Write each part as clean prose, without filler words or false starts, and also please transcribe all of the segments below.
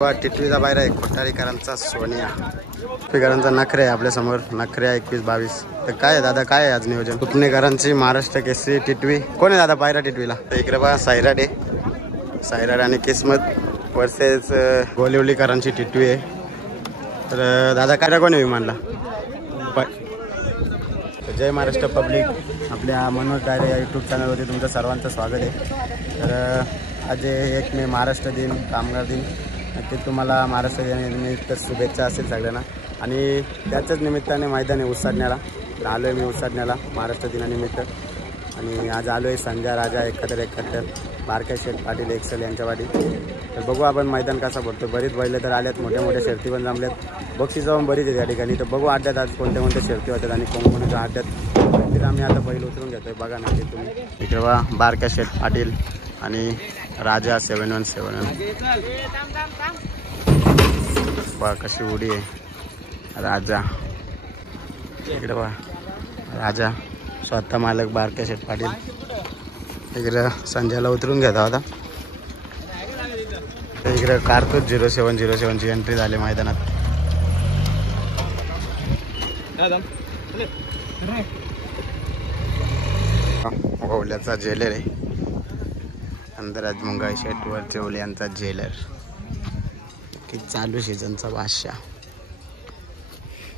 टिटवीचा बाहेर आहे कोठारीकरांचा सोनिया, टिटवीकरांचा नखरे आहे आपल्या समोर, नखरे 21-22. तर काय आहे दादा, काय आहे आज नियोजन? पुणेकरांची महाराष्ट्र केसरी टिटवी. कोण आहे दादा पायरा टिटवीला? इकडे बघा सायराडे, सायराड आणि किस्मत वर्सेस गोलिवलीकरांची टिटवी आहे. तर दादा काय कोण आहे विमानला? जय महाराष्ट्र पब्लिक, आपल्या मनोज डायरे या यूट्यूब चॅनलवरती तुमचं सर्वांचं स्वागत आहे. तर आज 1 मे महाराष्ट्र दिन, कामगार दिन. नक्की तुम्हाला महाराष्ट्र दिनानिमित्त शुभेच्छा असेल सगळ्यांना. आणि त्याच्याच निमित्ताने मैदान आहे उसाडण्याला आलो आहे मी, उसाडण्याला महाराष्ट्र दिनानिमित्त. आणि आज आलो आहे संजय राजा 71 बारक्या शेठ पाटील एक्सेल यांच्या वाडी. तर बघू आपण मैदान कसा भरतो. बरीच बैलं तर आल्यात, मोठ्या मोठ्या शर्ती पण जमल्यात, बक्षीस जाऊन बरीच आहे त्या ठिकाणी. तर बघू अड्ड्यात आज कोणत्या कोणत्या शर्ती होतात आणि कोणकोणत्या अड्ड्यात. तर आम्ही आता बैल उतरून घेतोय, बघा ना तुम्ही. इकडे बघा बारक्या शेठ पाटील आणि राजा 7171. बघा कशी उडी आहे राजा. इकडे बघा राजा स्वतः मालक बारक्या शेठ पाटील. इकडे संजयला उतरून घेता होता. इकडे कारतूस 0707ची एंट्री झाली मैदानात. ओवल्याचा जेलर आहे, अंतराज मुंगाई शेट वरचे ओले यांचा जेलर. की चालू सीझनचा बादशाह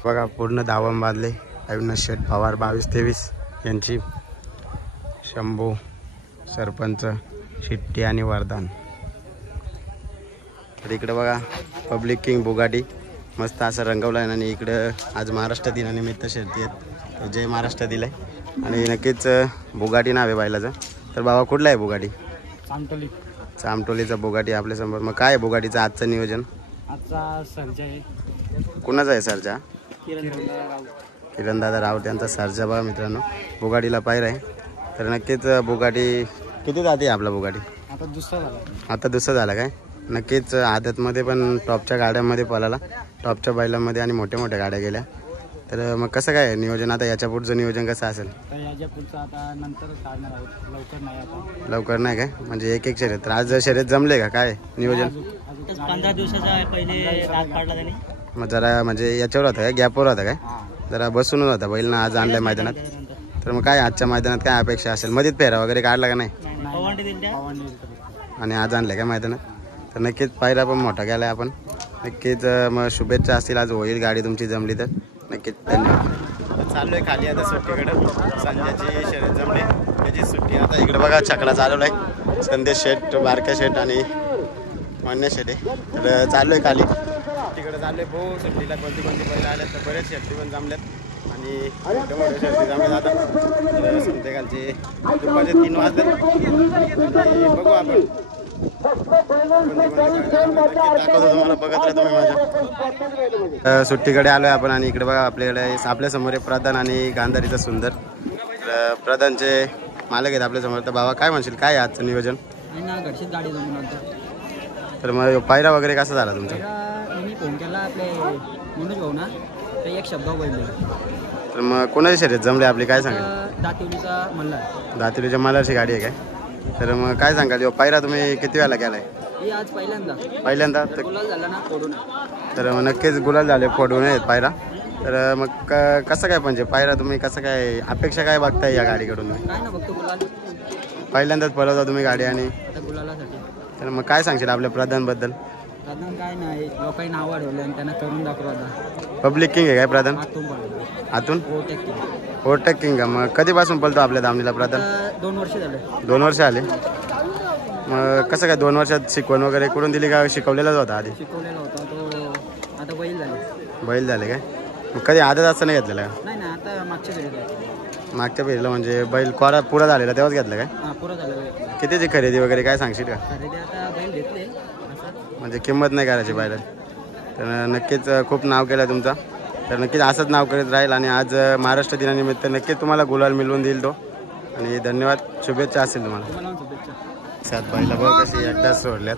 बघा. पूर्ण धावण बांधले अविनाश शेठ पवार 22-23 यांची, शंभू सरपंच शिट्टी आणि वरदान. तर इकडे बघा पब्लिक किंग बुगाटी मस्त असं रंगवलं आहे. आणि इकडं आज महाराष्ट्र दिनानिमित्त शर्ती आहेत, जय महाराष्ट्र दिलाय. आणि नक्कीच बुगाटी नाव आहे बैलाचं. तर बाबा कुठला आहे बुगाटी? चामटोली. चामटोलीचा बुगाटी आपल्यासमोर. मग काय आहे बुगाटीचं आजचं नियोजन? आजचा सर्जा आहे. कुणाचा आहे सर्जा? किरणदादा राऊत यांचा सर्जा. बघा मित्रांनो बुगाटीला पायरा आहे. तर नक्कीच बुगाटी किती जाते आपला बुगाटी? आता दुसरा झाला. आता दुसरा झाला काय? नक्कीच आदतमध्ये पण टॉपच्या गाड्यांमध्ये पळाला, टॉपच्या बैलांमध्ये आणि मोठ्या मोठ्या गाड्या गेल्या. तर मग कसं काय नियोजन आता याच्या पुढचं नियोजन कसं असेल? तर याच्या पुढचं आता नंतर काढणार आहोत, लवकर नाही. आता लवकर नाही काय? म्हणजे एक शर्यत. तर आज शर्यत जमले का काय नियोजन? 15 दिवसाचा पहिले दात पाडला त्याने. मग जरा म्हणजे याच्यावर होता काय, गॅपवर होता काय? जरा बसूनच होता बैल ना आज आणलाय मैदानात. तर मग काय आजच्या मैदानात काय अपेक्षा असेल? मध्येच फेरा वगैरे काढला का नाही? आणि आज आणलाय का मैदानात? तर नक्कीच पायरा पण मोठा गेलाय आपण. नक्कीच मग शुभेच्छा असतील, आज होईल गाडी तुमची जमली तर. नक्कीच धन्यवाद. चालू आहे खाली आता सुट्टीकडं. संध्याची शर्यत जमली त्याची सुट्टी. आता इकडे बघा छकडा चालवला आहे, संदेश शेठ, बारक्या शेठ आणि मान्य शेठ आहे. तर चालू आहे खाली तिकडे चालू आहे. भाऊ सुट्टीला कोणती कोणती पहिलं आल्यात, तर बरेच शर्ती पण जमल्यात आणि मोठ्या मोठ्या शर्ती जमल्यात. आता तर संध्याकाळचे दुपारचे 3 वाजतात. बघू आपण तुम्हाला बघत राहा तुम्ही माझ्या. सुट्टीकडे आलोय आपण आणि इकडे बघा आपल्याकडे आपल्या समोर आहे प्रधान आणि गांधारीचा सुंदर. प्रधानचे मालक आहेत आपल्या समोर. तर बाबा काय म्हणशील, काय आजचं नियोजन? गाडी तर मग पायरा वगैरे कसा झाला तुमचा? मी फोन केला आपले मनोज भाऊ ना, तर एक शब्द बोलले. तर मग कोणाची शर्यत जमली आपली काय सांगा? दातिवलीचा मल्हार. दातिवलीच्या मल्हारची गाडी आहे काय? तर मग काय सांगाल पायरा तुम्ही किती वेळेला केलाय? आज पहिल्यांदा. तर गुलाल झाला ना फोडून. तर मग नक्कीच गुलाल झाले, फोडून आहेत पायरा. तर मग कसं काय म्हणजे पायरा तुम्ही कसं काय अपेक्षा काय बघताय या गाडीकडून? काय ना बघतो गुलाल. पहिल्यांदाच पळवता तुम्ही गाडी आणि आता गुलालासाठी. तर मग काय सांगशील आपल्या प्रधानबद्दल? प्रधान काय नाही, लोकांनी नाव वाढवलं आणि त्यांना करून दाखवलं. पब्लिक किंग आहे काय प्रधान? आतून ओव्हरटेक किंग का? मग कधीपासून पळतो आपल्या दामणीला प्रधान? 2 वर्ष झाले. 2 वर्ष आले. मग कसं काय 2 वर्षात शिकवण वगैरे कुठून दिली का? शिकवलेलाच होता आधी? शिकवलेला होता तो, आता बैल झाले. बैल झाले काय? मग कधी आदत असं नाही घेतलेला का? नाही ना, आता मागच्या पिढीला. मागच्या पिढीला म्हणजे बैल कोरा पुरा झालेला तेव्हाच घेतलं काय? हां, पुरा झालं. कितीची खरेदी वगैरे काय सांगशील का? खरेदी आता बैल घेतले म्हणजे किंमत नाही करायची बैल. तर नक्कीच खूप नाव केलं तुमचा. तर नक्कीच असंच नाव करीत राहील. आणि आज महाराष्ट्र दिनानिमित्त नक्कीच तुम्हाला गुलाल मिळवून देईल तो. आणि धन्यवाद, शुभेच्छा असतील तुम्हाला. सात बैला बघ कशी एकदाच सोडल्यात.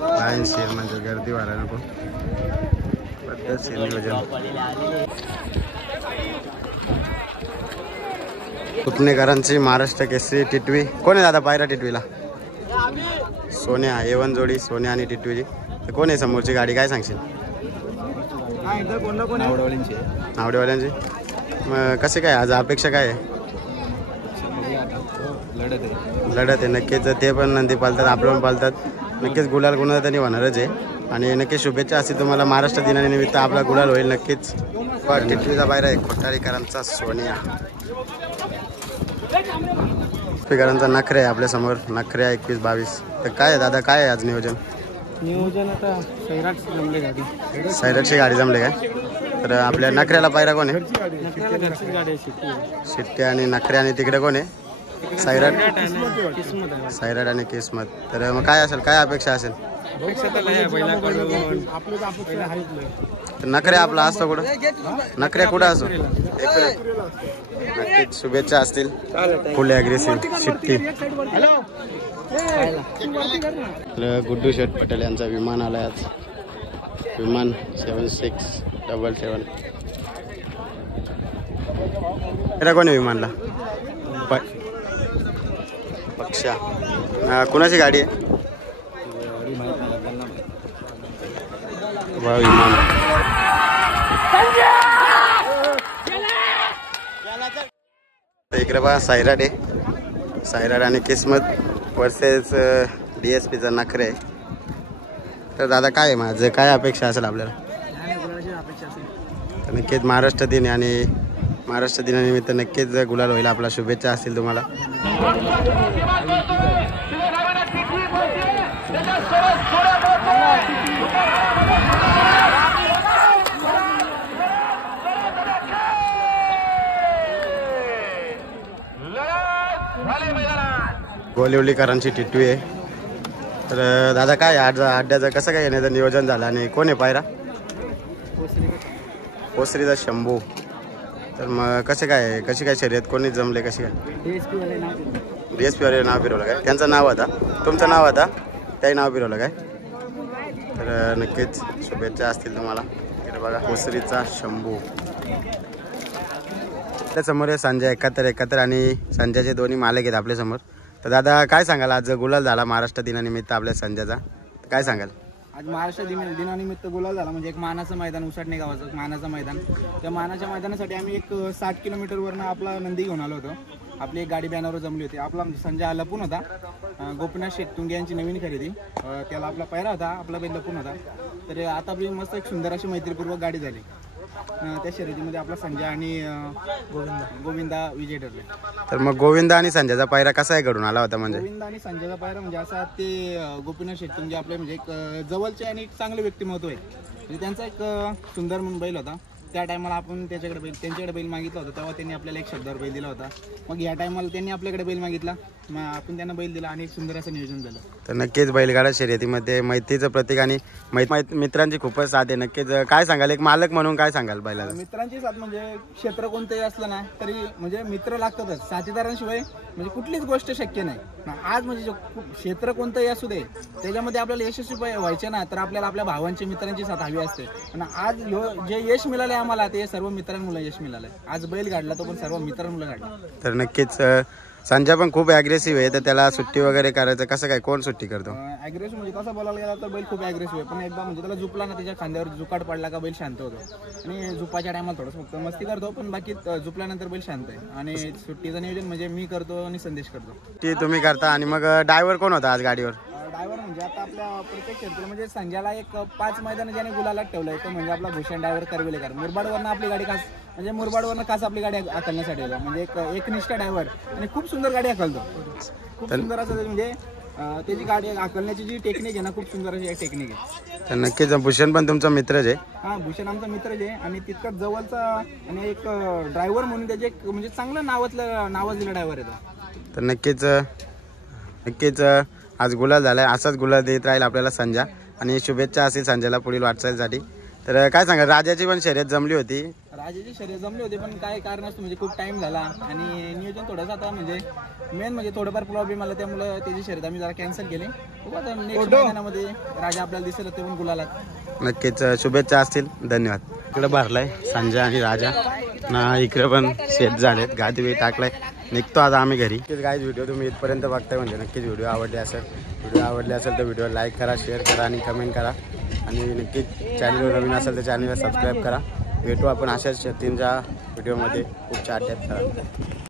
लाईन शेर म्हणजे गर्दी व्हायला नको. पद्धतशीर नियोजन. पुणेकरांची महाराष्ट्र केसरी टिटवी. कोण आहे दादा पायरा टिटवीला? सोन्या A1 जोडी सोन्या आणि टिटवीची. तर कोण आहे समोरची गाडी, काय सांगशील? आवडेवाल्यांची. मग कसे काय आज अपेक्षा काय आहे? लढत आहे नक्कीच. ते पण नंदी पालतात, आपलं पण पालतात. नक्कीच गुलाल गुणाल त्यांनी होणारच आहे. आणि नक्कीच शुभेच्छा असतील तुम्हाला महाराष्ट्र दिनानिमित्त. आपला गुलाल होईल नक्कीच. टिटवीचा बाहेर आहे खोटाळीकरांचा सोनिया. टिटवीकरांचा नखरे आहे आपल्यासमोर. नखरे 21-22. तर काय आहे दादा, काय आहे आज नियोजन? आता सैराटची गाडी जमले काय? तर आपल्या नखऱ्याला पायरा कोण आहे? शिट्टी आणि नखरे. आणि तिकडे कोण आहे? सैराट आणि किस्मत. तर मग काय असेल, काय अपेक्षा असेल? नखरे आपला असतो कुठं? नखऱ्या कुठं असो? नक्कीच शुभेच्छा असतील. फुल ॲग्रेसिव्ह शिट्टी. गुड्डू शेठ पटेल यांचा विमान आला आज. विमान 7677. कोण आहे विमानला? पक्षा. कुणाची गाडी आहे? विमान. इकडे बघा सैराट आहे. सैराट आणि किस्मत वर्सेस DSPचा नखरे. तर दादा काय आहे माझं, काय अपेक्षा असेल आपल्याला? नक्कीच महाराष्ट्र दिन आणि महाराष्ट्र दिनानिमित्त नक्कीच गुलाल होईल आपला. शुभेच्छा असतील तुम्हाला. गोलिवलीकरांची टिटवी आहे. तर दादा काय आज अड्ड्याचं कसं काय येण्याचं नियोजन झालं आणि कोण आहे पायरा? ओसरीचा शंभू. तर मग कसे काय, कशी काय शर्यत, कोणी जमले, कशी काय? DSP वाले नाव फिरवलं काय? त्यांचं नाव होता, तुमचं नाव होता, त्याही नाव फिरवलं काय? तर नक्कीच शुभेच्छा असतील तुम्हाला. इकडे बघा ओसरीचा शंभू. त्यासमोर आहे संजय 71 आणि संजयचे दोन्ही मालक आहेत आपल्यासमोर. तर दादा काय सांगाल, आज गुलाल झाला महाराष्ट्र दिनानिमित्त आपल्या संजयचा, काय सांगाल? आज महाराष्ट्र दिनानिमित्त गुलाल झाला म्हणजे एक मानाचं मैदान, उसाटणे गावाचं मानाचं मैदान. त्या मानाच्या मैदानासाठी आम्ही एक 60 किलोमीटरवरनं आपला नंदी घेऊन आलो होतो. आपली एक गाडी बॅनरवर जमली होती. आपला संजय लपून होता. गोपीनाथ शेट्टुंगे यांची नवीन खरेदी, त्याला आपला पहिला होता, आपला बैल लपून होता. तर आता आपली मस्त एक सुंदर अशी मैत्रीपूर्वक गाडी झाली. त्या शर्यतीमध्ये आपला संजय आणि गोविंदा विजय ठरले. तर मग गोविंदा आणि संजयचा पायरा कसा आहे घडून आला होता? म्हणजे गोविंदा आणि संजयचा पायरा म्हणजे असा, ते गोपीनाथ शेट्टुंगे आपले म्हणजे एक जवळचे आणि एक चांगले व्यक्तिमत्व आहे. म्हणजे त्यांचा एक सुंदर म्हणून बैल होता. त्या टायमाला आपण त्यांच्याकडे बैल मागितला होता, तेव्हा त्यांनी आपल्याला एक शब्दावर बैल दिला होता. मग या टायमाला त्यांनी आपल्याकडे बैल मागितला, मग आपण त्यांना बैल दिला आणि एक सुंदर असं नियोजन झालं. तर नक्कीच बैलगाडा शर्यतीमध्ये मैत्रीचं प्रतीक आणि मित्रांची खूपच साथ आहे. नक्कीच काय सांगाल, एक मालक म्हणून काय सांगाल बैलाला? मित्रांची साथ म्हणजे क्षेत्र कोणतंही असलं ना तरी म्हणजे मित्र लागतातच. साथीदारांशिवाय म्हणजे कुठलीच गोष्ट शक्य नाही. आज म्हणजे क्षेत्र कोणतंही असू दे, त्याच्यामध्ये आपल्याला यशस्वी व्हायचे ना, तर आपल्याला आपल्या भावांची मित्रांची साथ हवी असते. आणि आज जे यश मिळालंय आम्हाला, ते सर्व मित्रांमुळे यश मिळालंय. आज बैल काढला तो पण सर्व मित्रांमुळे काढला. तर नक्कीच संजय पण खूप ॲग्रेसिव्ह आहे. तर त्याला सुट्टी वगैरे करायचं कसं काय, कोण सुट्टी करतो? ॲग्रेसिव्ह म्हणजे कसं बोलायला गेला तर बैल खूप ॲग्रेसिव्ह आहे. पण एकदा म्हणजे त्याला झुपला ना, त्याच्या खांद्यावर जुकाट पडला का बैल शांत होतो. आणि झुपाच्या टायमाला थोडंसं फक्त मस्ती करतो, पण बाकी झुपल्यानंतर बैल शांत आहे. आणि सुट्टीचं नियोजन म्हणजे मी करतो आणि संदेश करतो. ती तुम्ही करता. आणि मग ड्रायव्हर कोण होता आज गाडीवर? ड्रायव्हर म्हणजे आता आपल्या प्रत्येक क्षेत्रात म्हणजे संजयला एक 5 मैदान ज्याने गुलालात ठेवलंय तो म्हणजे आपला भूषण ड्रायव्हर करविलेकर. मुरबाडवरनं आपली गाडी खास म्हणजे मुरबाडवरनं खास आपली गाडी हाकलण्यासाठी होता. म्हणजे एक निष्ठ ड्रायव्हर आणि खूप सुंदर गाडी हाकलतो. खूप सुंदर असं म्हणजे त्याची गाडी हाकलण्याची जी टेक्निक आहे ना, खूप सुंदर अशी टेक्निक आहे. तर नक्कीच भूषण पण तुमचा मित्रच आहे. हा, भूषण आमचा मित्रच आहे आणि तितकाच जवळचा आणि एक ड्रायव्हर म्हणून त्याचे एक म्हणजे चांगलं नावाजलेला ड्रायव्हर आहे तो. तर नक्कीच आज गुलाल झालाय, असाच गुलाल देत राहील आपल्याला संजय. आणि शुभेच्छा असेल संजयला पुढील वाटचालीसाठी. तर काय सांगा, राजाची पण शर्यत जमली होती. राजाची शर्यत जमली होती, पण काय कारण असतं म्हणजे खूप टाइम झाला आणि नियोजन थोडंसं आता म्हणजे मेन म्हणजे थोडंफार प्रॉब्लेम आला, त्यामुळे त्याची शर्यत आम्ही जरा कॅन्सल केली. नेक्स्ट मैदानामध्ये राजा आपल्याला दिसेल, ते पण गुलाला. नक्कीच शुभेच्छा असतील. धन्यवाद. इकडे भरलाय संजय आणि राजा ना, इकडे पण सेट झालेत, गादी टाकलाय, निघतो आता आम्ही घरी. नक्कीच गाईज व्हिडिओ तुम्ही इथपर्यंत बघताय म्हणजे नक्कीच व्हिडिओ आवडले असेल. व्हिडिओ आवडले असेल तर व्हिडिओ लाईक करा, शेअर करा आणि कमेंट करा. आणि नक्कीच चॅनलवर नवीन असेल तर चॅनलला सबस्क्राईब करा. भेटू आपण अशाच शर्तींच्या व्हिडिओमध्ये. खूप छान